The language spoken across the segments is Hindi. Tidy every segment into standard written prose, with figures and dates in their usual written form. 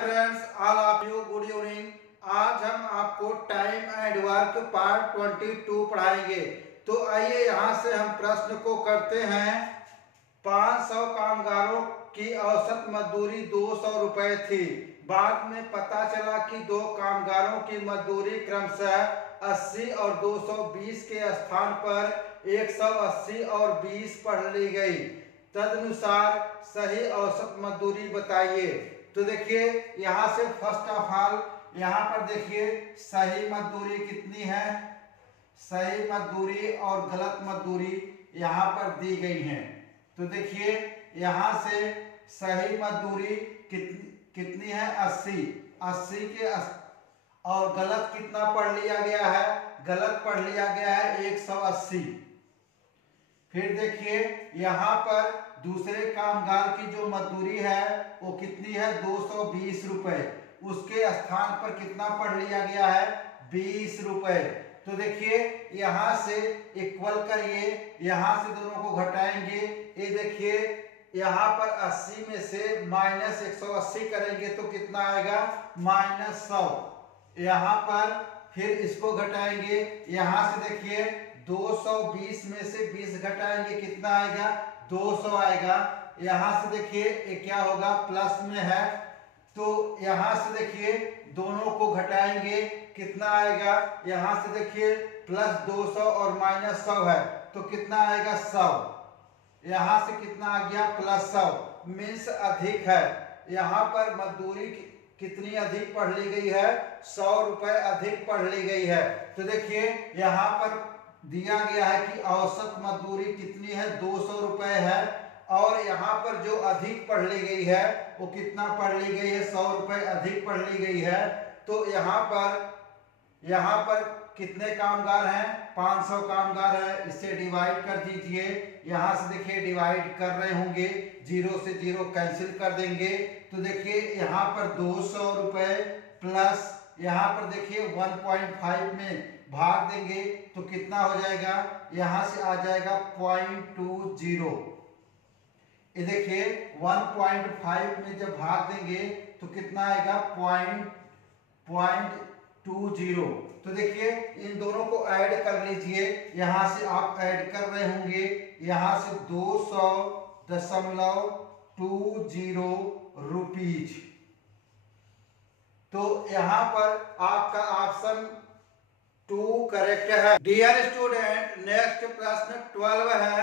Friends, all of you good evening. आज हम आपको टाइम एंड वर्क पार्ट 22 पढ़ाएंगे। तो आइए यहाँ से हम प्रश्न को करते हैं। 500 कामगारों की औसत मजदूरी 200 रुपए थी। बाद में पता चला कि दो कामगारों की मजदूरी क्रमशः 80 और 220 के स्थान पर 180 और 20 पढ़ ली गई। तदनुसार सही औसत मजदूरी बताइए। तो देखिए यहाँ से फर्स्ट ऑफ ऑल यहाँ पर देखिए सही मजदूरी कितनी है। सही मजदूरी और गलत मजदूरी यहाँ पर दी गई है। तो देखिए यहाँ से सही मजदूरी कितनी है 80 के और गलत कितना पढ़ लिया गया है, गलत पढ़ लिया गया है 180। फिर देखिए यहाँ पर दूसरे कामगार की जो मजदूरी है वो कितनी है 220 रुपए। उसके स्थान पर कितना पढ़ लिया गया है 20 रुपए। तो देखिए यहाँ से इक्वल करिए, यहाँ से दोनों को घटाएंगे। ये देखिए यहाँ पर 80 में से माइनस 180 करेंगे तो कितना आएगा -100। यहाँ पर फिर इसको घटाएंगे, यहाँ से देखिए 220 में से 20 घटाएंगे कितना आएगा 200 आएगा। यहाँ से देखिए ये क्या होगा प्लस में है, तो यहाँ से देखिए दोनों को घटाएंगे कितना आएगा। यहाँ से देखिए प्लस 200 और माइनस 100 है तो कितना आएगा 100। यहाँ से कितना आ गया +100 मीन्स अधिक है। यहाँ पर मजदूरी कितनी अधिक पढ़ ली गई है 100 रुपए अधिक पढ़ ली गई है। तो देखिए यहाँ पर दिया गया है कि औसत मजदूरी कितनी है 200 रुपए है और यहाँ पर जो अधिक पढ़ ली गई है वो कितना पढ़ ली गई है 100 रुपए अधिक पढ़ ली गई है। तो यहाँ पर कितने कामगार हैं 500 कामगार है। इसे डिवाइड कर दीजिए। यहाँ से देखिए डिवाइड कर रहे होंगे, 0 से 0 कैंसिल कर देंगे। तो देखिए यहाँ पर 200 रुपए प्लस यहाँ पर देखिए 1.5 में भाग देंगे तो कितना हो जाएगा, यहाँ से आ जाएगा 0.20। ये देखिए 1.5 में जब भाग देंगे तो कितना आएगा 0.20। तो देखिए इन दोनों को ऐड कर लीजिए। यहाँ से आप ऐड कर रहे होंगे, यहाँ से 200.20 रुपीज। तो यहाँ पर आपका ऑप्शन 2 करेक्ट है। डियर स्टूडेंट, नेक्स्ट प्रश्न 12 है।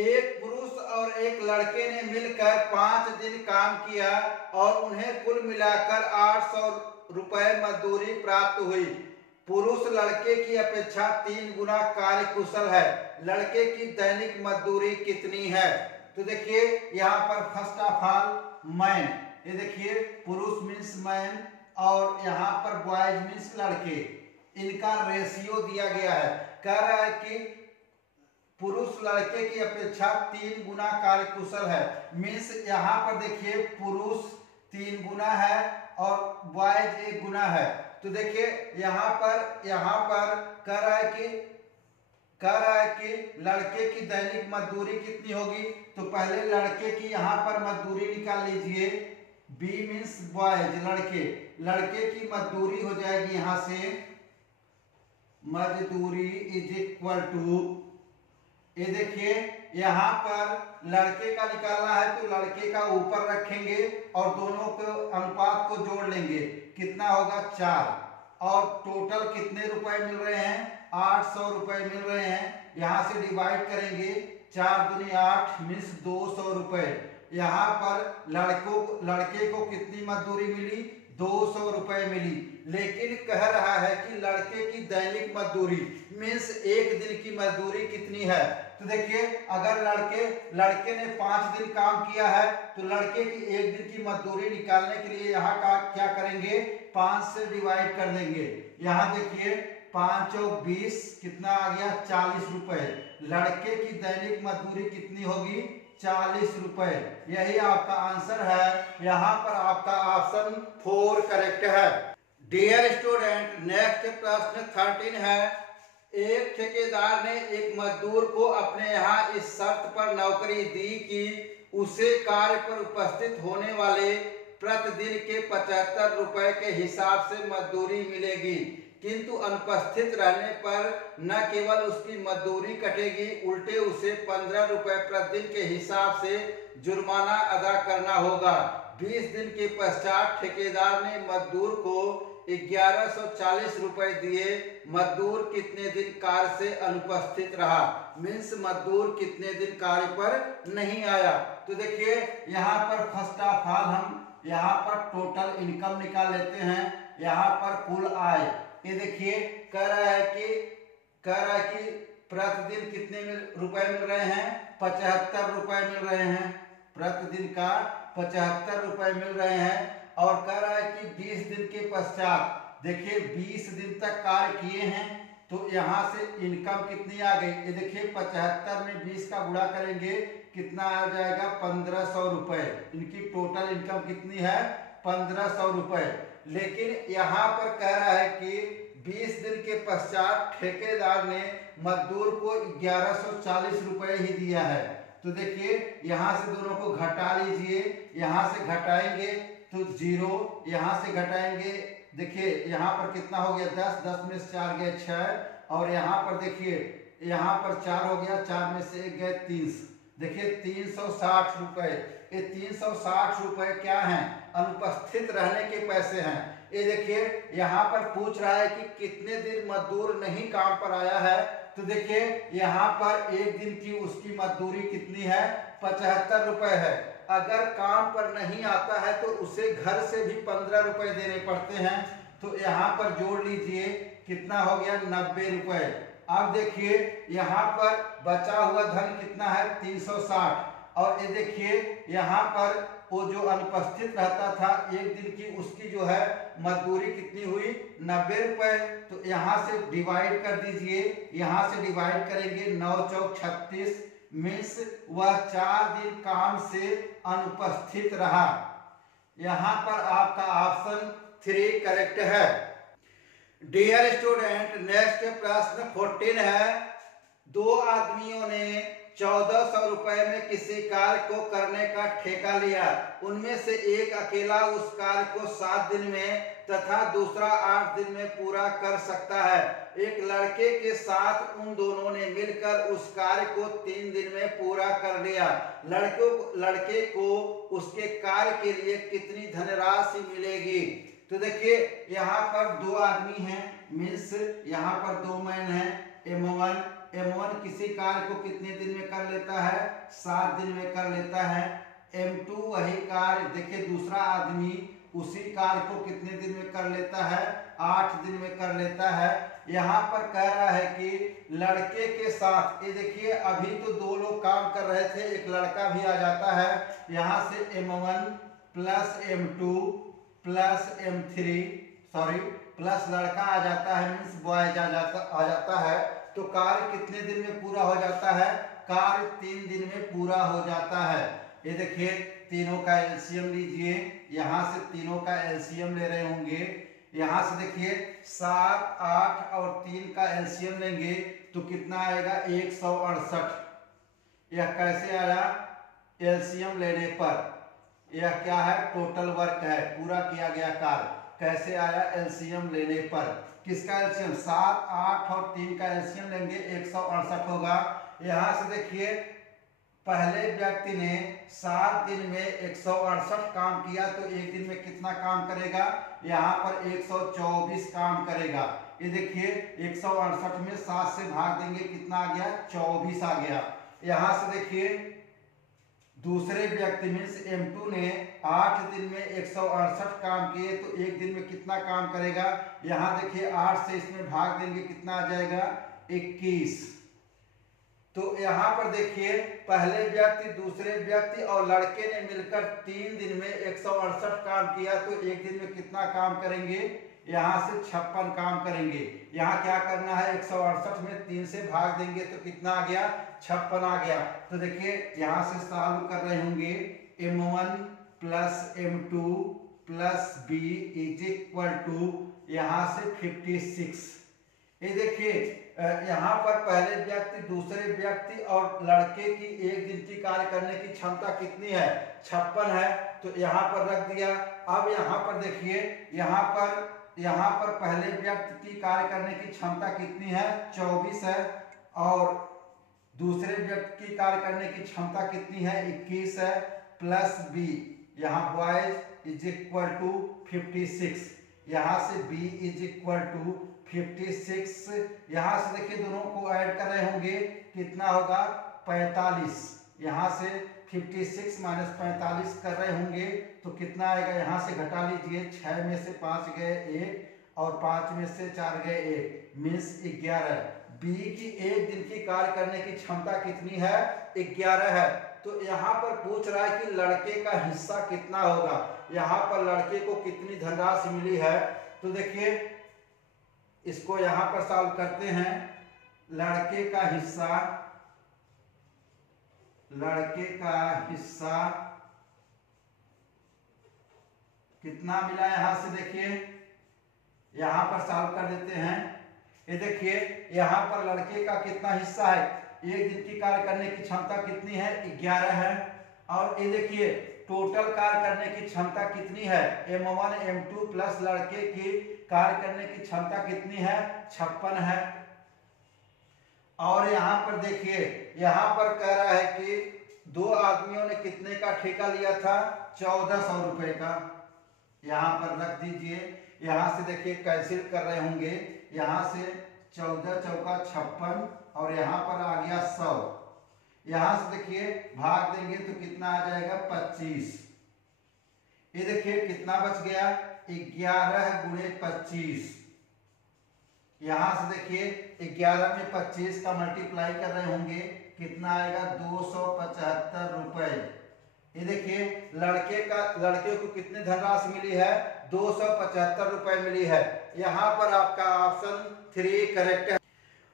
एक पुरुष और एक लड़के ने मिलकर 5 दिन काम किया और उन्हें कुल मिलाकर 800 रुपए मजदूरी प्राप्त हुई। पुरुष लड़के की अपेक्षा 3 गुना कार्य कुशल है। लड़के की दैनिक मजदूरी कितनी है? तो देखिए यहाँ पर फर्स्ट ऑफ ऑल मैन, ये देखिए पुरुष मीन्स मैन और यहाँ पर बॉयज मीन्स लड़के, इनका रेशियो दिया गया है। कह रहा है कि पुरुष लड़के की अपेक्षा 3 गुना कार्य कुशल है। मीन्स यहाँ पर देखिए पुरुष 3 गुना है और बॉयज 1 गुना है। तो देखिए यहाँ पर कह रहा है कि लड़के की दैनिक मजदूरी कितनी होगी। तो पहले लड़के की यहाँ पर मजदूरी निकाल लीजिए। बी मीन्स बॉयज, लड़के की मजदूरी हो जाएगी यहाँ से मजदूरी इज इक्वल टू, ये देखिए यहाँ पर लड़के का निकालना है तो लड़के का ऊपर रखेंगे और दोनों के अनुपात को जोड़ लेंगे, कितना होगा 4। और टोटल कितने रुपए मिल रहे हैं 800 रुपए मिल रहे हैं। यहाँ से डिवाइड करेंगे, 4 दूनी 8 मीन्स 200 रुपए। यहाँ पर लड़के को कितनी मजदूरी मिली 200 रुपए मिली। लेकिन कह रहा है कि लड़के की दैनिक मजदूरी मीन्स एक दिन की मजदूरी कितनी है। तो देखिए अगर लड़के ने 5 दिन काम किया है तो लड़के की एक दिन की मजदूरी निकालने के लिए यहाँ का क्या करेंगे 5 से डिवाइड कर देंगे। यहाँ देखिए 5 और 20 कितना आ गया 40 रुपए। लड़के की दैनिक मजदूरी कितनी होगी 40 रुपए। यही आपका आंसर है। यहाँ पर आपका ऑप्शन 4 करेक्ट है। डियर स्टूडेंट, नेक्स्ट प्रश्न 13 है। एक ठेकेदार ने एक मजदूर को अपने यहाँ इस शर्त पर नौकरी दी कि उसे कार्य पर उपस्थित होने वाले प्रतिदिन के 75 रुपए के हिसाब से मजदूरी मिलेगी, किंतु अनुपस्थित रहने पर न केवल उसकी मजदूरी कटेगी, उल्टे उसे 15 रुपए प्रतिदिन के हिसाब से जुर्माना अदा करना होगा। 20 दिन के पश्चात ठेकेदार ने मजदूर को 1140 रुपए दिए। मजदूर कितने दिन कार्य से अनुपस्थित रहा, मीन्स मजदूर कितने दिन कार्य पर नहीं आया। तो देखिए यहाँ पर फर्स्ट ऑफ ऑल हम यहाँ पर टोटल इनकम निकाल लेते हैं। यहाँ पर कुल आय, ये देखिए कह रहा है कि प्रतिदिन कितने रुपए मिल रहे हैं, 75 रुपए मिल रहे हैं, प्रतिदिन का 75 रुपए मिल रहे हैं। और कह रहा है कि 20 दिन के पश्चात, देखिए 20 दिन तक कार्य किए हैं तो यहाँ से इनकम कितनी आ गई, ये देखिए 75 में 20 का गुणा करेंगे कितना आ जाएगा, 1500 रुपए। इनकी टोटल इनकम कितनी है, 1500 रुपए। लेकिन यहाँ पर कह रहा है कि 20 दिन के पश्चात ठेकेदार ने मजदूर को 1140 रुपए ही दिया है। तो देखिए यहाँ से दोनों को घटा लीजिए, यहाँ से घटाएंगे तो 0, यहाँ से घटाएंगे, देखिए यहाँ पर कितना हो गया 10, 10 में से 4 गए 6, और यहाँ पर देखिए यहाँ पर 4 हो गया, 4 में से 1 गए 3, देखिए 360 रुपए। ये 360 रुपए क्या हैं, अनुपस्थित रहने के पैसे हैं। ये देखिए यहाँ पर पूछ रहा है कि कितने दिन मजदूर नहीं काम पर आया है। तो देखिए यहाँ पर एक दिन की उसकी मजदूरी कितनी है, 75 रुपए है। अगर काम पर नहीं आता है तो उसे घर से भी 15 रुपए देने पड़ते हैं। तो यहाँ पर जोड़ लीजिए कितना हो गया, 90 रुपए। अब देखिए यहाँ पर बचा हुआ धन कितना है, 360। और ये देखिए यहाँ पर वो जो अनुपस्थित रहता था एक दिन की, उसकी जो है मजदूरी कितनी हुई, 90 रुपए। तो यहाँ से डिवाइड कर दीजिए, यहाँ से डिवाइड करेंगे 9 चौक 36, मीन्स वह 4 दिन काम से अनुपस्थित रहा। यहाँ पर आपका ऑप्शन 3 करेक्ट है। डियर स्टूडेंट, नेक्स्ट प्रश्न 14 है। 2 आदमियों ने 1400 रुपए में किसी कार्य को करने का ठेका लिया। उनमें से एक अकेला उस कार्य को 7 दिन में तथा दूसरा 8 दिन में पूरा कर सकता है। एक लड़के के साथ उन दोनों ने मिलकर उस कार्य को 3 दिन में पूरा कर लिया। लड़के को उसके कार्य के लिए कितनी धनराशि मिलेगी। तो देखिए यहाँ पर 2 आदमी हैं, मीन्स यहाँ पर 2 मैन हैं। M1 किसी कार्य को कितने दिन में कर लेता है, 7 दिन में कर लेता है। M2 वही कार्य, देखिए दूसरा आदमी उसी कार्य को कितने दिन में कर लेता है, 8 दिन में कर लेता है। यहाँ पर कह रहा है कि लड़के के साथ, ये देखिए अभी तो 2 लोग काम कर रहे थे, एक लड़का भी आ जाता है। यहाँ से M1 plus M2 plus M3 plus लड़का आ जाता है, मीन्स बॉय आ जाता है। तो कार्य कितने दिन में पूरा हो जाता है, कार्य 3 दिन में पूरा हो जाता है। ये देखिए तीनों का एलसीएम लीजिए, यहाँ से तीनों का एलसीएम ले रहे होंगे। यहाँ से देखिए 7, 8 और 3 का एलसीएम लेंगे तो कितना आएगा, 168। यह कैसे आया, एलसीएम लेने पर। यह क्या है, टोटल वर्क है, पूरा किया गया कार्य। कैसे आया, एलसीएम लेने पर। किसका एलसीएम, 7, 8 और 3 का एलसीएम लेंगे, 168 होगा। यहाँ से देखिए पहले व्यक्ति ने 7 दिन में 168 काम किया तो एक दिन में कितना काम करेगा, यहाँ पर 124 काम करेगा। ये देखिए 168 में 7 से भाग देंगे, कितना आ गया, 24 आ गया। यहाँ से देखिए दूसरे व्यक्ति मीन्स M2 ने 8 दिन में 168 काम किए तो एक दिन में कितना काम करेगा। यहाँ देखिए 8 से इसमें भाग देंगे, कितना आ जाएगा, 21। तो यहाँ पर देखिए पहले व्यक्ति, दूसरे व्यक्ति और लड़के ने मिलकर 3 दिन में 168 काम किया तो एक दिन में कितना काम करेंगे, यहाँ से 56 काम करेंगे। यहाँ क्या करना है, 168 में 3 से भाग देंगे तो कितना आ गया, 56 आ गया। तो देखिए यहाँ से सॉल्व कर रहे होंगे, M1 plus M2 plus B is equal to यहाँ से 56। ये देखिए यहाँ पर पहले व्यक्ति, दूसरे व्यक्ति और लड़के की एक दिन की कार्य करने की क्षमता कितनी है? 56 है, तो यहाँ पर रख दिया। अब यहाँ पर देखिए, यहाँ पर पहले व्यक्ति की कार्य करने की क्षमता कितनी है? 24 है, और दूसरे व्यक्ति की कार्य करने की क्षमता कितनी है? 21 है, प्लस बी, यहाँ बॉयज इज इक्वल टू 56, यहाँ से बी इज इक्वल टू 56, यहाँ से देखिए दोनों को ऐड कर रहे होंगे, कितना होगा? 45, यहाँ से 56 माइनस 45 कर रहे होंगे तो कितना आएगा? यहाँ से घटा लीजिए, 6 में से 5 गए 1 और 5 में से 4 गए 1, मीन्स 11। बी की एक दिन की कार्य करने की क्षमता कितनी है? 11 है। तो यहाँ पर पूछ रहा है कि लड़के का हिस्सा कितना होगा। यहाँ पर लड़के को कितनी धनराशि मिली है, तो देखिए इसको यहाँ पर सॉल्व करते हैं। लड़के का हिस्सा कितना मिला? यहाँ से देखिए, यहाँ पर सॉल्व कर देते हैं। ये देखिए यहाँ पर लड़के का कितना हिस्सा है? एक दिन की कार्य करने की क्षमता कितनी है? 11 है। और ये देखिए टोटल कार्य करने की क्षमता कितनी है? M1 M2 प्लस लड़के की कार्य करने की क्षमता कितनी है? 56 है। और यहाँ पर देखिए, यहाँ पर कह रहा है कि दो आदमियों ने कितने का ठेका लिया था? 1400 रुपए का। यहाँ पर रख दीजिए। यहाँ से देखिए कैंसिल कर रहे होंगे, यहाँ से 14 चौका 56 और यहाँ पर आ गया 100। यहाँ से देखिए भाग देंगे तो कितना आ जाएगा? 25। ये देखिए कितना बच गया? 11 गुणे 25। यहाँ से देखिए 11 में 25 का मल्टीप्लाई कर रहे होंगे, कितना आएगा? 275 रुपए। ये देखिए लड़के को कितनी धनराशि मिली है? 275 रुपए मिली है। यहाँ पर आपका ऑप्शन 3 करेक्ट है।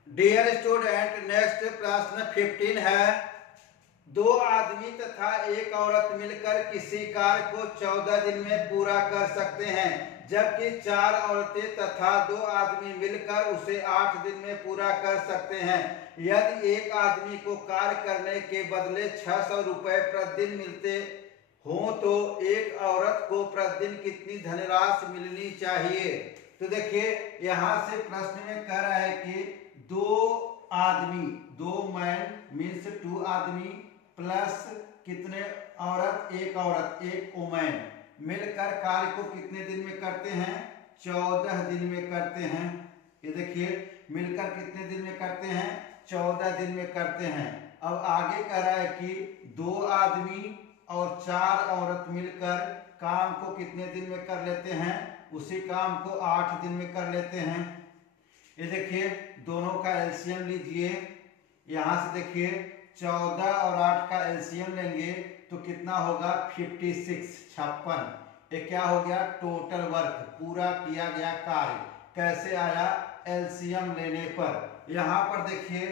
डियर स्टूडेंट, नेक्स्ट प्रश्न 15 है। दो आदमी तथा एक औरत मिलकर किसी कार्य को 14 दिन में पूरा कर सकते हैं, जबकि 4 औरतें तथा 2 आदमी मिलकर उसे 8 दिन में पूरा कर सकते हैं। यदि एक आदमी को कार्य करने के बदले 600 रुपए प्रतिदिन मिलते हो तो एक औरत को प्रतिदिन कितनी धनराशि मिलनी चाहिए? तो देखिए यहाँ से प्रश्न में कह रहा है कि 2 आदमी, 2 मैन मीन्स 2 आदमी प्लस कितने औरत? एक औरत, एक वुमेन मिलकर कार्य को कितने दिन में करते हैं? 14 दिन में करते हैं। ये देखिए मिलकर कितने दिन में करते हैं? 14 दिन में करते हैं। अब आगे कह रहा है कि 2 आदमी और 4 औरत मिलकर काम को कितने दिन में कर लेते हैं? उसी काम को 8 दिन में कर लेते हैं। ये देखिए दोनों का एलसीएम लीजिए। यहाँ से देखिए 14 और 8 का एलसीएम लेंगे तो कितना होगा? 56, 56। ये क्या हो गया? टोटल वर्क, पूरा किया गया कार्य। कैसे आया? एलसीएम लेने पर। यहाँ पर देखिए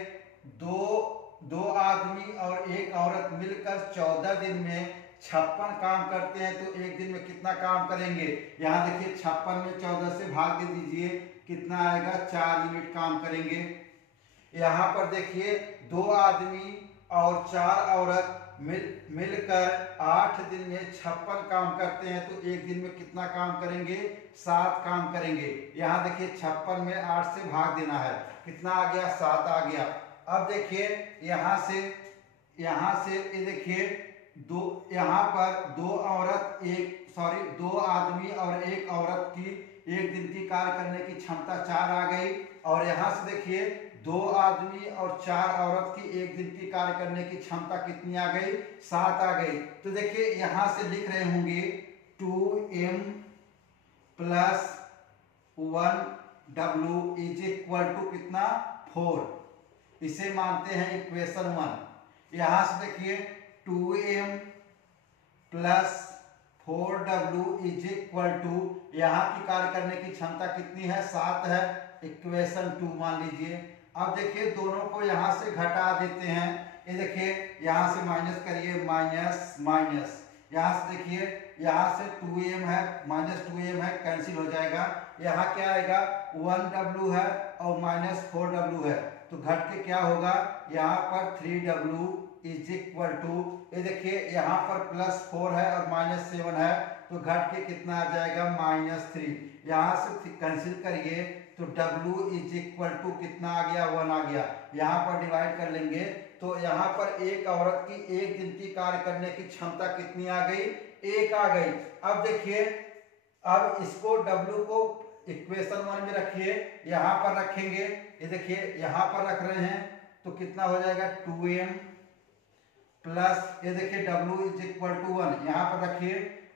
दो आदमी और एक औरत मिलकर 14 दिन में 56 काम करते हैं, तो एक दिन में कितना काम करेंगे? यहाँ देखिए 56 में 14 से भाग दे दीजिए, कितना आएगा? 4 यूनिट काम करेंगे। यहाँ पर देखिए 2 आदमी और 4 औरत मिलकर 8 दिन में 56 काम करते हैं, तो एक दिन में कितना काम करेंगे? 7 काम करेंगे। यहाँ देखिए 56 में 8 से भाग देना है, कितना आ गया? 7 आ गया। अब देखिए यहाँ से ये देखिए यहाँ पर 2 आदमी और एक औरत की एक दिन की कार्य करने की क्षमता 4 आ गई। और यहाँ से देखिए 2 आदमी और 4 औरत की एक दिन की कार्य करने की क्षमता कितनी आ गई? 7 आ गई। तो देखिए यहाँ से लिख रहे होंगे 2m plus 1w is equal to कितना? 4। इसे मानते हैं इक्वेशन 1। यहाँ से देखिए 2m plus 4w is equal to, यहाँ की कार्य करने की क्षमता कितनी है? 7 है, इक्वेशन 2 मान लीजिए। अब देखिए दोनों को यहाँ से घटा देते हैं। ये देखिए यहाँ से माइनस करिए, माइनस माइनस, यहाँ से देखिए, यहाँ से 2m है, -2m है, कैंसिल हो जाएगा। यहाँ क्या आएगा, 1w है और -4w है, तो घट के क्या होगा, यहाँ पर 3w इज इक्वल टू, ये देखिए यहाँ पर +4 है और -7 है, तो घट के कितना आ जाएगा, -3। यहाँ से कैंसिल करिए तो w इज इक्वल टू कितना आ गया, 1 आ गया। यहाँ पर डिवाइड कर लेंगे तो यहाँ पर एक औरत की एक दिन की कार्य करने की क्षमता कितनी आ गई, 1 आ गई। अब देखिए, अब इसको w को इक्वेशन 1 में रखिए, यहाँ पर रखेंगे, ये देखिए यहाँ पर रख रहे हैं तो कितना हो जाएगा, 2m प्लस, ये देखिए w इज इक्वल टू 1, यहाँ पर रखिए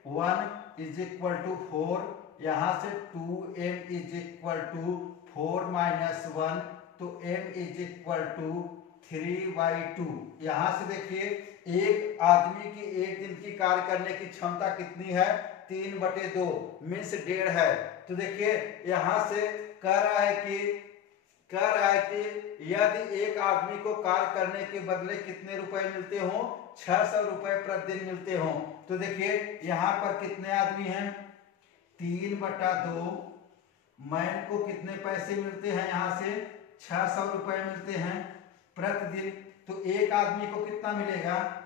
1 इज इक्वल टू 4, यहाँ से 2m is equal to 4 minus 1, तो m इज इक्वल टू 3/2। यहाँ से देखिए एक आदमी की एक दिन की कार्य करने की क्षमता कितनी है, 3/2 मीन्स 1.5 है। तो देखिए यहाँ से कह रहा है कि यदि एक आदमी को कार्य करने के बदले कितने रुपए मिलते हो, 600 रुपए प्रतिदिन मिलते हो। तो देखिए यहाँ पर कितने आदमी हैं, 3/2, मैन को कितने पैसे मिलते हैं, यहाँ से 600 रुपए मिलते हैं प्रतिदिन। तो एक आदमी को कितना मिलेगा,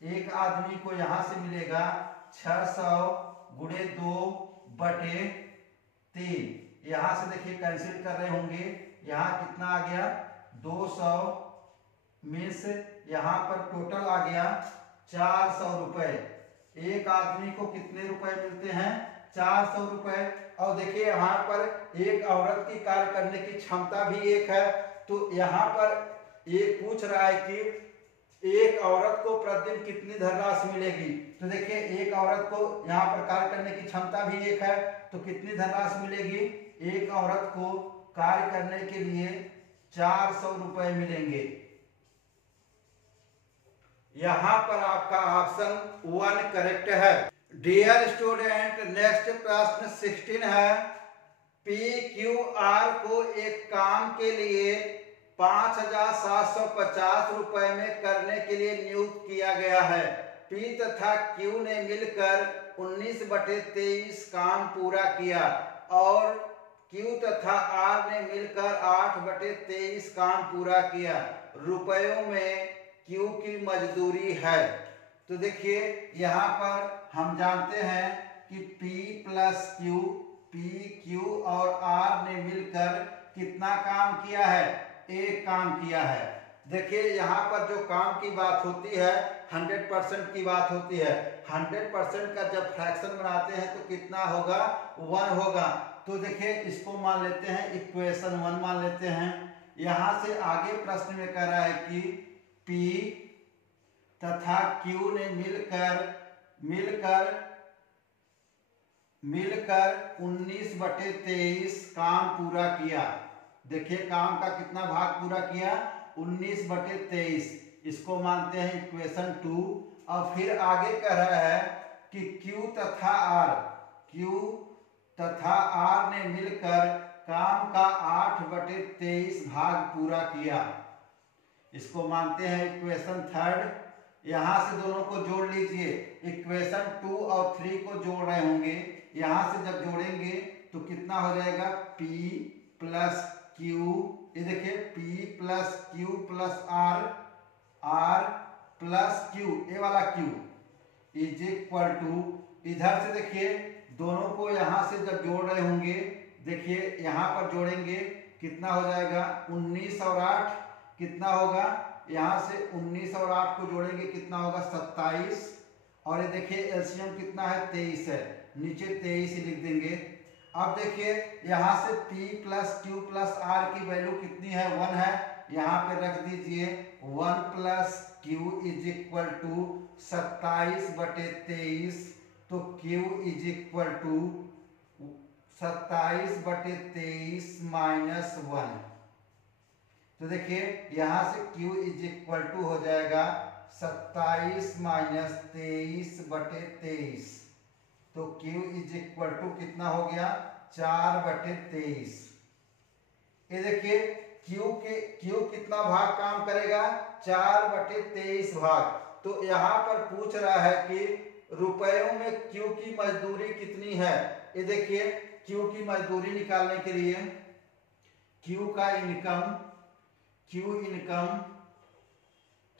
एक आदमी को यहाँ से मिलेगा 600 गुणे 2/3। यहाँ से देखिए कैंसिल कर रहे होंगे, यहाँ कितना आ गया, 200 मीन्स यहाँ पर टोटल आ गया 400 रुपए। एक आदमी को कितने रुपए मिलते हैं, 400 रुपए। और देखिए यहाँ पर एक औरत की कार्य करने की क्षमता भी 1 है, तो यहाँ पर ये पूछ रहा है कि एक औरत को प्रतिदिन कितनी धनराशि मिलेगी। तो देखिए एक औरत को यहाँ पर कार्य करने की क्षमता भी 1 है, तो कितनी धनराशि मिलेगी, एक औरत को कार्य करने के लिए 400 रुपए मिलेंगे। यहाँ पर आपका ऑप्शन 1 करेक्ट है। डियर स्टूडेंट, नेक्स्ट प्रश्न 16 है। PQR को एक काम के लिए 5,750 रुपए में करने के लिए नियुक्त किया गया है। P तथा Q ने मिलकर 19/23 काम पूरा किया और Q तथा R ने मिलकर 8/23 काम पूरा किया। रुपयों में Q की मजदूरी है। तो देखिए यहाँ पर हम जानते हैं कि P प्लस Q और R ने मिलकर कितना काम किया है, 1 काम किया है। देखिए यहाँ पर जो काम की बात होती है 100% की बात होती है। 100% का जब फ्रैक्शन बनाते हैं तो कितना होगा, 1 होगा। तो देखिए इसको मान लेते हैं इक्वेशन 1 मान लेते हैं। यहाँ से आगे प्रश्न में कह रहा है कि P तथा Q ने मिलकर 19/23 काम पूरा किया। देखिए काम का कितना भाग पूरा किया, 19/23। इसको मानते हैं इक्वेशन 2। और फिर आगे कह रहा है कि Q तथा R ने मिलकर काम का 8/23 भाग पूरा किया। इसको मानते हैं इक्वेशन 3। यहाँ से दोनों को जोड़ लीजिए, इक्वेशन 2 और 3 को जोड़ रहे होंगे। यहाँ से जब जोड़ेंगे तो कितना हो जाएगा, P प्लस Q, ये देखिए P plus Q plus R plus Q, ये वाला Q इज इक्वल टू, इधर से देखिए दोनों को यहाँ से जब जोड़ रहे होंगे, देखिए यहाँ पर जोड़ेंगे कितना हो जाएगा, 19 और 8 कितना होगा, यहाँ से 19 और 8 को जोड़ेंगे कितना होगा, 27। और ये देखिए एलसीएम कितना है, 23 है, नीचे 23 ही लिख देंगे। अब देखिए यहाँ से P plus Q plus R की वैल्यू कितनी है, 1 है, यहाँ पे रख दीजिए 1 plus Q is equal to 27/23। तो Q is equal to 27/23 minus 1। तो देखिए यहाँ से Q इज इक्वल टू हो जाएगा 27 माइनस 23/23। तो Q इज इक्वल टू कितना हो गया, 4/23। ये देखिए Q कितना भाग काम करेगा, 4/23 भाग। तो यहाँ पर पूछ रहा है कि रुपयों में क्यू की मजदूरी कितनी है। ये देखिए क्यू की मजदूरी निकालने के लिए क्यू का इनकम,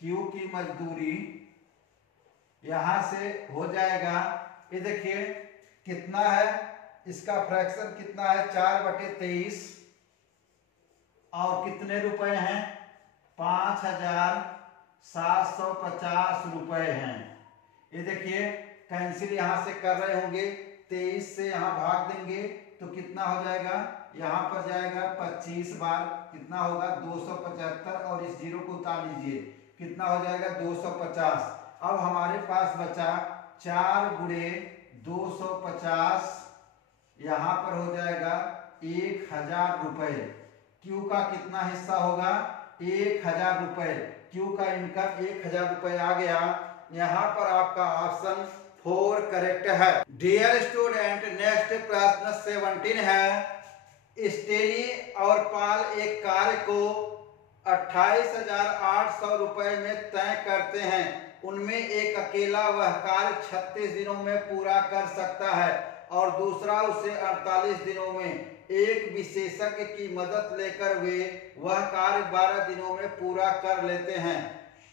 क्यू की मजदूरी यहां से हो जाएगा। ये देखिए कितना है, इसका फ्रैक्शन कितना है 4/23 और कितने रुपए हैं 5,750 रुपए हैं। ये देखिए कैंसिल यहां से कर रहे होंगे, 23 से यहां भाग देंगे तो कितना हो जाएगा, यहाँ पर जाएगा 25 बार, कितना होगा 275 और इस जीरो को उतार लीजिए, कितना हो जाएगा 250। अब हमारे पास बचा 4 गुणे 250, यहाँ पर हो जाएगा 1000 रुपए। क्यू का कितना हिस्सा होगा 1000 रुपए, क्यू का इनकम 1000 रुपए आ गया। यहाँ पर आपका ऑप्शन 4 करेक्ट है। डियर स्टूडेंट नेक्स्ट प्रश्न 17 है। स्टेनी और पाल एक कार्य को 28,800 रुपए में तय करते हैं। उनमें एक अकेला वह कार्य 36 दिनों में पूरा कर सकता है और दूसरा उसे 48 दिनों में। एक विशेषज्ञ की मदद लेकर वे वह कार्य 12 दिनों में पूरा कर लेते हैं।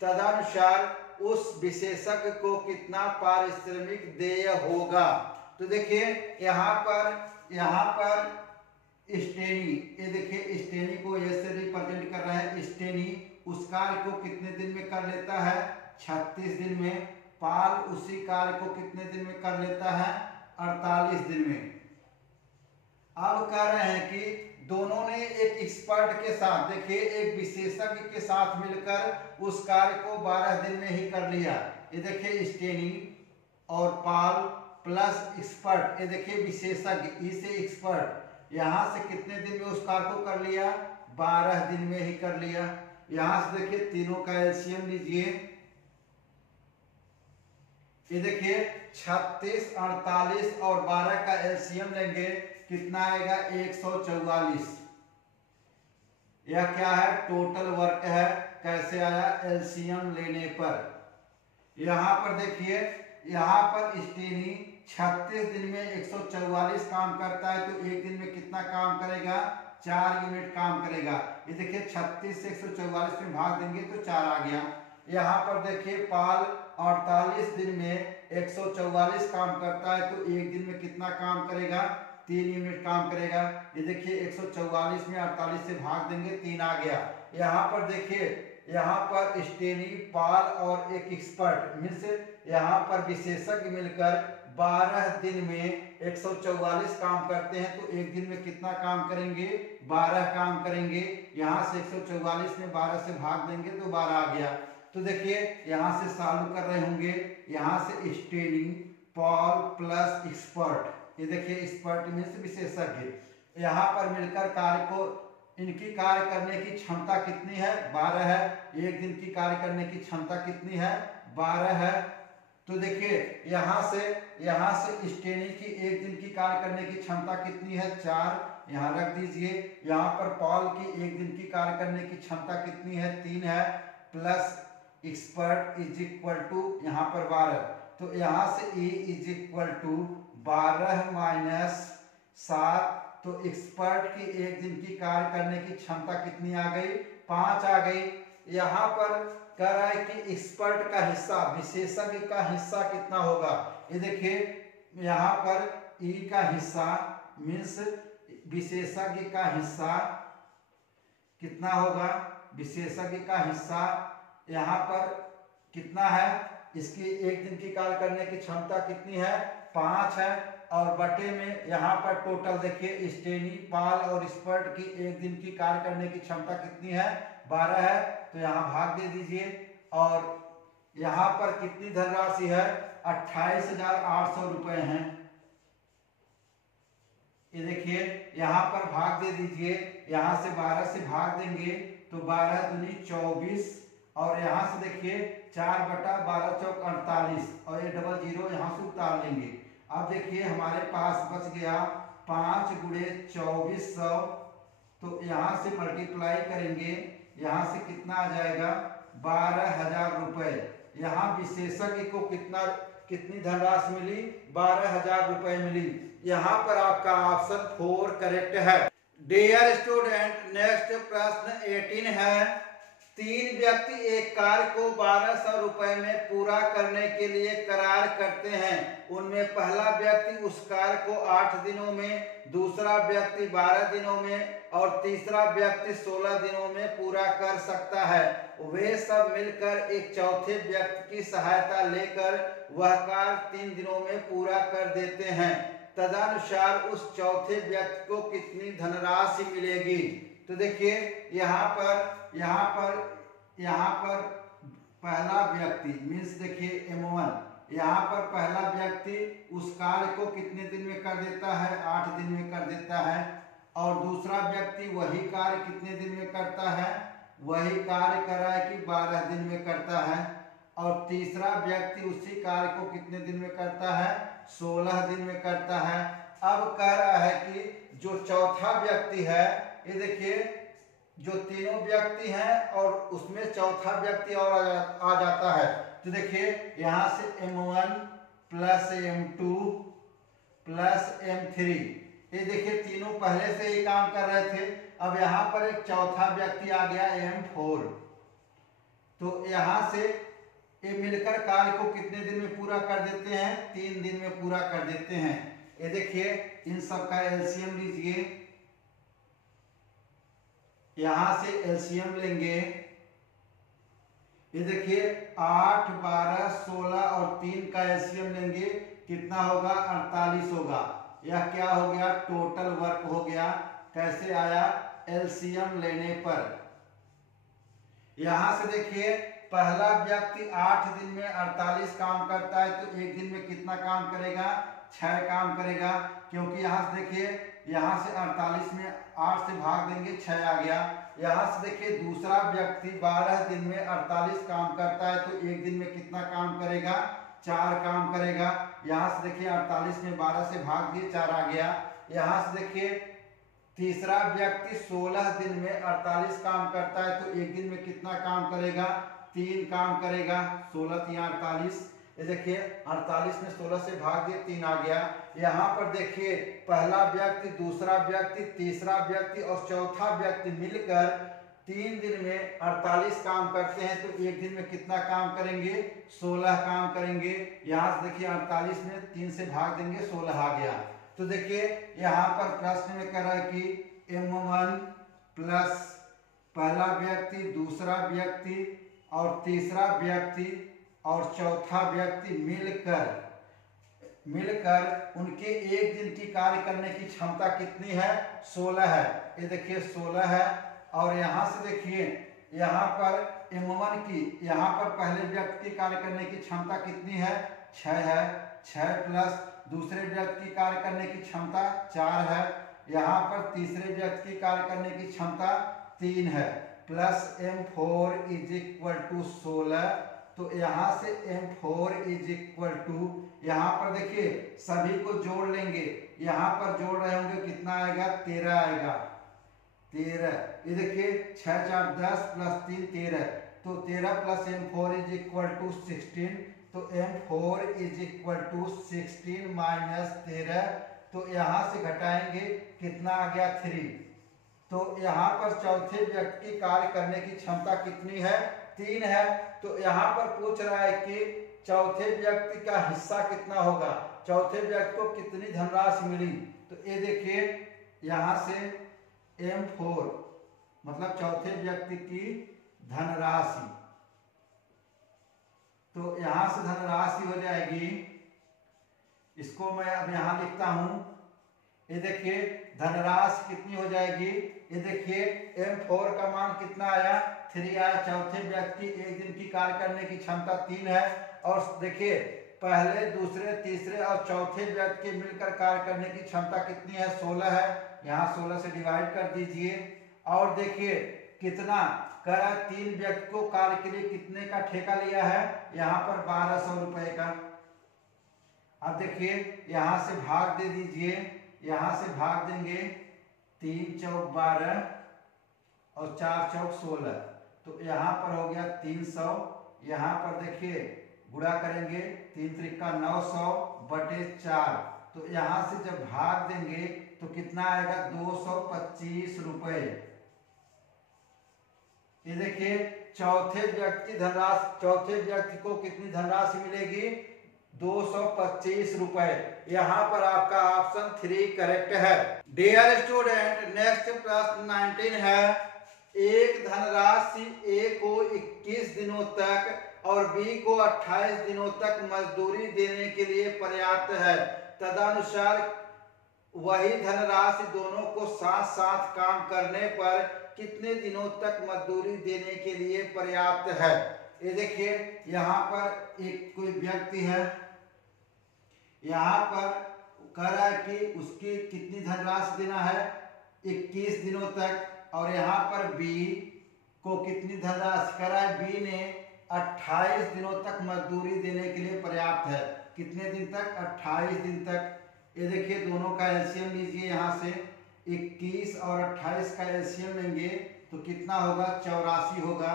तदनुसार उस विशेषज्ञ को कितना पारिश्रमिक देय होगा। तो देखिए यहाँ पर स्टेनी, ये देखिए स्टेनी को ऐसे रिप्रेजेंट कर रहा है। स्टेनी उस कार्य को कितने दिन में कर लेता है 36 दिन में। पाल उसी कार्य को कितने दिन में कर लेता है 48 दिन में। अब कह रहे हैं कि दोनों ने एक एक्सपर्ट के साथ, देखिए एक विशेषज्ञ के साथ मिलकर उस कार्य को 12 दिन में ही कर लिया। ये देखिए स्टेनी और पाल प्लस एक्सपर्ट, ये देखिए विशेषज्ञ इसे एक्सपर्ट, यहाँ से कितने दिन में उस कार्य को कर लिया 12 दिन में ही कर लिया। यहाँ से देखिए तीनों का एलसीएम लीजिए। ये देखिए 36, 48 और 12 का एलसीएम लेंगे, कितना आएगा 144। यह क्या है टोटल वर्क है। कैसे आया एलसीएम लेने पर। यहाँ पर देखिए, यहाँ पर स्टेनी 36 दिन में 144 काम करता है तो एक दिन में कितना काम करेगा 4 यूनिट काम करेगा। ये देखिए 36 से 144 में भाग देंगे तो 4 आ गया। यहाँ पर देखिए पाल 48 दिन में 144 काम करता है तो एक दिन में कितना काम करेगा 3 यूनिट काम करेगा। ये देखिए 144 में 48 से भाग देंगे 3 आ गया। यहाँ पर देखिए, यहाँ पर स्टेनी पाल और एक एक्सपर्ट मीन्स यहाँ पर विशेषज्ञ मिलकर 12 दिन में 144 काम करते हैं तो एक दिन में कितना काम करेंगे 12 काम करेंगे। यहाँ से 144 में 12 से भाग देंगे तो 12 आ गया। तो देखिए यहाँ से सॉल्व कर रहे होंगे, यहाँ से स्टेनी पाल प्लस एक्सपर्ट, ये देखिए एक्सपर्ट मीन्स विशेषज्ञ, यहाँ पर मिलकर कार्य को, इनकी कार्य करने की क्षमता कितनी है 12 है। एक दिन की कार्य करने की क्षमता कितनी है 12 है। तो देखिए यहाँ से स्टेनी की एक दिन की कार्य करने की क्षमता कितनी है 4, यहाँ रख दीजिए। यहाँ पर पॉल की एक दिन की कार्य करने की क्षमता कितनी है 3 है, plus expert is equal to यहाँ पर 12। तो यहाँ से E is equal to 12 minus 7। तो एक्सपर्ट की एक दिन की कार्य करने की क्षमता कितनी आ गई 5 आ गई। यहाँ पर कह रहा है कि एक्सपर्ट का हिस्सा, विशेषज्ञ का हिस्सा कितना होगा। ये देखिए यहाँ पर E का हिस्सा मीन्स विशेषज्ञ का हिस्सा कितना होगा, विशेषज्ञ का हिस्सा यहाँ पर कितना है, इसकी एक दिन की कार्य करने की क्षमता कितनी है 5 है, और बटे में यहाँ पर टोटल देखिए स्टेनी पाल और एक्सपर्ट की एक दिन की कार्य करने की क्षमता कितनी है 12 है। तो यहाँ भाग दे दीजिए और यहाँ पर कितनी धनराशि है 28,800 रुपए हैं। ये देखिए यहाँ पर भाग दे दीजिए, यहाँ से 12 से भाग देंगे तो 12 दूनी 24 और यहाँ से देखिए 4/12 चौक 48 और ये डबल जीरो यहाँ से उतार लेंगे। अब देखिए हमारे पास बच गया 5 गुणे 2400, तो यहाँ से मल्टीप्लाई करेंगे, यहाँ से कितना आ जाएगा 12,000 रुपए। यहाँ विशेषज्ञ को कितनी धनराशि मिली? 12,000 रुपए मिली। यहाँ पर आपका ऑप्शन 4 करेक्ट है। डियर स्टूडेंट, नेक्स्ट प्रश्न 18 है। 3 व्यक्ति एक कार्य को 1200 रुपए में पूरा करने के लिए करार करते हैं। उनमें पहला व्यक्ति उस कार्य को 8 दिनों में, दूसरा व्यक्ति 12 दिनों में और तीसरा व्यक्ति 16 दिनों में पूरा कर सकता है। वे सब मिलकर एक चौथे व्यक्ति की सहायता लेकर वह कार्य 3 दिनों में पूरा कर देते हैं। तदनुसार उस चौथे व्यक्ति को कितनी धनराशि मिलेगी? तो देखिए यहाँ पर पहला व्यक्ति मीन्स देखिए M1, यहाँ पर पहला व्यक्ति उस कार्य को कितने दिन में कर देता है? 8 दिन में कर देता है। और दूसरा व्यक्ति वही कार्य कितने दिन में करता है? वही कार्य कर रहा है कि 12 दिन में करता है। और तीसरा व्यक्ति उसी कार्य को कितने दिन में करता है? 16 दिन में करता है। अब कह रहा है कि जो चौथा व्यक्ति है, ये देखिए जो तीनों व्यक्ति हैं और उसमें चौथा व्यक्ति और आ जाता है। तो देखिए यहाँ से M1 plus M2 plus M3, ये देखिए तीनों पहले से ही काम कर रहे थे। अब यहाँ पर एक चौथा व्यक्ति आ गया M4। तो यहाँ से ये मिलकर कार्य को कितने दिन में पूरा कर देते हैं? 3 दिन में पूरा कर देते हैं। ये देखिए इन सब का एलसीएम लीजिए, यहां से एलसीएम लेंगे। ये देखिए 8, 12, 16 और 3 का एलसीएम लेंगे, कितना होगा? 48 होगा। यह क्या हो गया? टोटल वर्क हो गया। कैसे आया? एलसीएम लेने पर। यहां से देखिए पहला व्यक्ति 8 दिन में 48 काम करता है, तो एक दिन में कितना काम करेगा? 6 काम करेगा। क्योंकि यहाँ से देखिए यहाँ से 48 में 8 से भाग देंगे, 6 आ गया। यहाँ से देखिए दूसरा व्यक्ति 12 दिन में 48 काम करता है, तो एक दिन में कितना काम करेगा? 4 काम करेगा। यहाँ से देखिए 48 में 12 से भाग दिए, 4 आ गया। यहाँ से देखिए तीसरा व्यक्ति 16 दिन में 48 काम करता है, तो एक दिन में कितना काम करेगा? 3 काम करेगा। 16 3 48, ये देखिए 48 में 16 से भाग दिए, 3 आ गया। यहाँ पर देखिए पहला व्यक्ति, दूसरा व्यक्ति, तीसरा व्यक्ति और चौथा व्यक्ति मिलकर 3 दिन में 48 काम करते हैं, तो एक दिन में कितना काम करेंगे? 16 काम करेंगे। यहाँ से देखिए 48 में 3 से भाग देंगे, 16 आ गया। तो देखिए यहाँ पर प्रश्न में कह रहा है कि M1 प्लस पहला व्यक्ति, दूसरा व्यक्ति और तीसरा व्यक्ति और चौथा व्यक्ति मिलकर उनके एक दिन की कार्य करने की क्षमता कितनी है? 16 है। ये देखिए 16 है। और यहाँ से देखिए यहाँ पर M1 की, यहाँ पर पहले व्यक्ति की कार्य करने की क्षमता कितनी है? 6 है। 6 प्लस दूसरे व्यक्ति की कार्य करने की क्षमता 4 है। यहाँ पर तीसरे व्यक्ति की कार्य करने की क्षमता 3 है। Plus M4 is equal to 16। तो यहाँ से M4 इज इक्वल टू, यहाँ पर देखिए सभी को जोड़ लेंगे, यहाँ पर जोड़ रहे होंगे, कितना आएगा? 13 आएगा। 13, ये देखिए 6 4 10 प्लस 3 13, तो 13 plus M4 is equal to 16। तो M4 is equal to 16 minus 13, तो यहाँ से घटाएंगे, कितना आ गया? 3। तो यहाँ पर चौथे व्यक्ति की कार्य करने की क्षमता कितनी है? 3 है। तो यहाँ पर पूछ रहा है कि चौथे व्यक्ति का हिस्सा कितना होगा? चौथे व्यक्ति को कितनी धनराशि मिली? तो ये देखिए यहाँ से M4 मतलब चौथे व्यक्ति की धनराशि, तो यहाँ से धनराशि हो जाएगी, इसको मैं अब यहाँ लिखता हूं। ये देखिए धनराशि कितनी हो जाएगी? ये देखिए M4 का मान कितना आया? 3 आया। चौथे व्यक्ति एक दिन की कार्य करने की क्षमता 3 है। और देखिए पहले, दूसरे, तीसरे और चौथे व्यक्ति के मिलकर कार्य करने की क्षमता कितनी है? 16 है। यहाँ 16 से डिवाइड कर दीजिए। और देखिए कितना करा? 3 व्यक्ति को कार्य के लिए कितने का ठेका लिया है? यहाँ पर 1200 रुपए का। अब देखिए यहाँ से भाग दे दीजिए, यहाँ से भाग देंगे, 3 चौक 12 और 4 चौक 16, तो यहाँ पर हो गया 300। यहाँ पर देखिए गुणा करेंगे 3 त्रिका 900 बटे 4। तो यहाँ से जब भाग देंगे तो कितना आएगा 225 रुपए। ये देखिए चौथे व्यक्ति को कितनी धनराशि मिलेगी 225 रुपए। यहाँ पर आपका ऑप्शन 3 करेक्ट है। डियर स्टूडेंट, नेक्स्ट प्रश्न 19 है। एक धनराशि ए को 21 दिनों तक और बी को 28 दिनों तक मजदूरी देने के लिए पर्याप्त है। तदनुसार वही धनराशि दोनों को साथ साथ काम करने पर कितने दिनों तक मजदूरी देने के लिए पर्याप्त है। ये देखिए यहाँ पर एक कोई व्यक्ति है, यहाँ पर कह रहा है कि उसकी कितनी धनराशि देना है 21 दिनों तक, और यहाँ पर बी को कितनी धनराशि कह रहा है, बी ने 28 दिनों तक मजदूरी देने के लिए पर्याप्त है। कितने दिन तक 28 दिन तक। ये देखिए दोनों का एलसीएम लीजिए, यहाँ से 21 और 28 का एलसीएम लेंगे तो कितना होगा 84 होगा।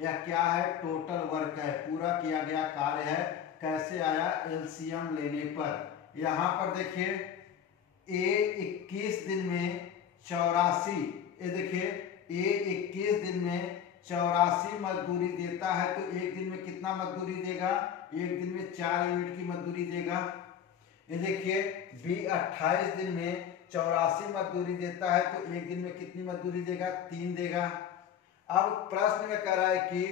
यह क्या है टोटल वर्क है, पूरा किया गया कार्य है। कैसे आया एलसीएम लेने पर। यहाँ पर देखिए ए 21 दिन में 84, ये देखिए ए 21 दिन में 84 मजदूरी देता है तो एक दिन में कितना मजदूरी देगा, एक दिन में 4 यूनिट की मजदूरी देगा। ये देखिए बी 28 दिन में 84 मजदूरी देता है तो एक दिन में कितनी मजदूरी देगा 3 देगा। अब प्रश्न में कह रहा है कि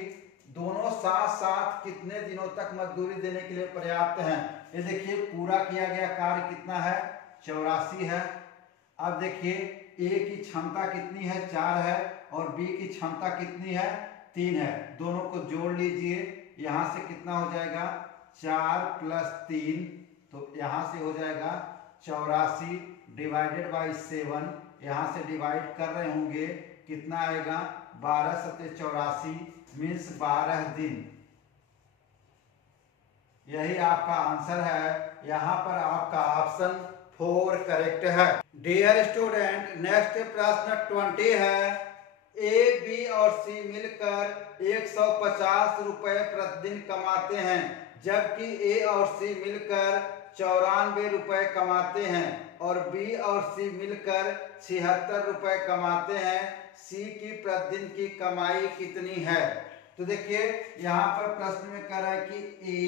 दोनों साथ साथ कितने दिनों तक मजदूरी देने के लिए पर्याप्त हैं। ये देखिए पूरा किया गया कार्य कितना है 84 है। अब देखिए ए की क्षमता कितनी है 4 है और बी की क्षमता कितनी है 3 है। दोनों को जोड़ लीजिए, यहाँ से कितना हो जाएगा 4 + 3, तो यहाँ से हो जाएगा 84 डिवाइडेड बाई 7। यहाँ से डिवाइड कर रहे होंगे कितना आएगा 12 × 7 = 84 मीन्स 12 दिन। यही आपका आंसर है। यहाँ पर आपका ऑप्शन 4 करेक्ट है। डियर स्टूडेंट, नेक्स्ट प्रश्न 20 है। ए, बी और सी मिलकर 150 रुपए प्रतिदिन कमाते हैं, जबकि ए और सी मिलकर 94 रुपए कमाते हैं और बी और सी मिलकर 76 रुपए कमाते हैं। सी की प्रतिदिन की कमाई कितनी है। तो देखिए यहाँ पर प्रश्न में कह रहा है कि ए,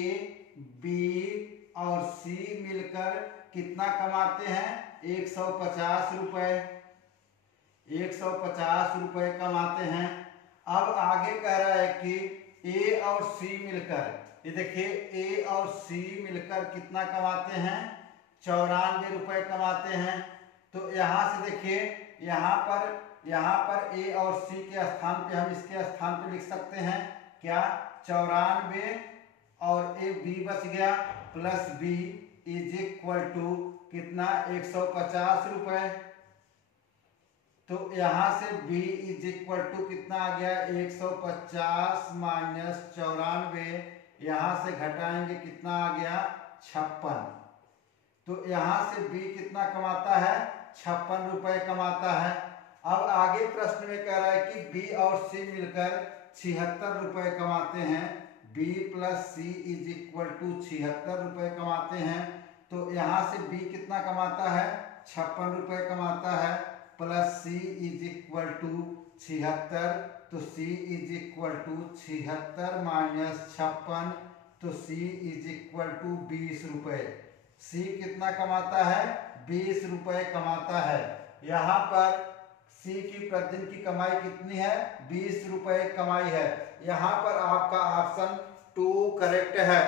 बी और सी मिलकर कितना कमाते हैं 150 रुपए, 150 रुपए कमाते हैं। अब आगे कह रहा है कि ए और सी मिलकर, ये देखिए ए और सी मिलकर कितना कमाते हैं 94 रुपए कमाते हैं। तो यहाँ से देखिए यहाँ पर ए और सी के स्थान पे हम इसके स्थान पे लिख सकते हैं क्या 94 और ए बी बच गया प्लस बी = कितना 150 रुपए। तो यहाँ से b = कितना आ गया 150 - 94, यहाँ से घटाएंगे कितना आ गया 56। तो यहाँ से b कितना कमाता है 56 रुपए कमाता है। अब आगे प्रश्न में कह रहा है कि b और c मिलकर 76 रुपए कमाते हैं, b + c = 76 रुपए कमाते हैं। तो यहाँ से b कितना कमाता है 56 रुपए कमाता है प्लस c = 76, तो c = 76 - 56, तो c = 20 रुपए। c कितना कमाता है 20 रुपए कमाता है। यहाँ पर c की प्रतिदिन की कमाई कितनी है 20 रुपए कमाई है। यहाँ पर आपका ऑप्शन 2 करेक्ट है।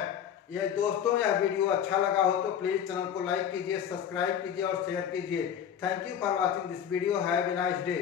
ये दोस्तों यह वीडियो अच्छा लगा हो तो प्लीज चैनल को लाइक कीजिए, सब्सक्राइब कीजिए और शेयर कीजिए। Thank you for watching this video. Have a nice day.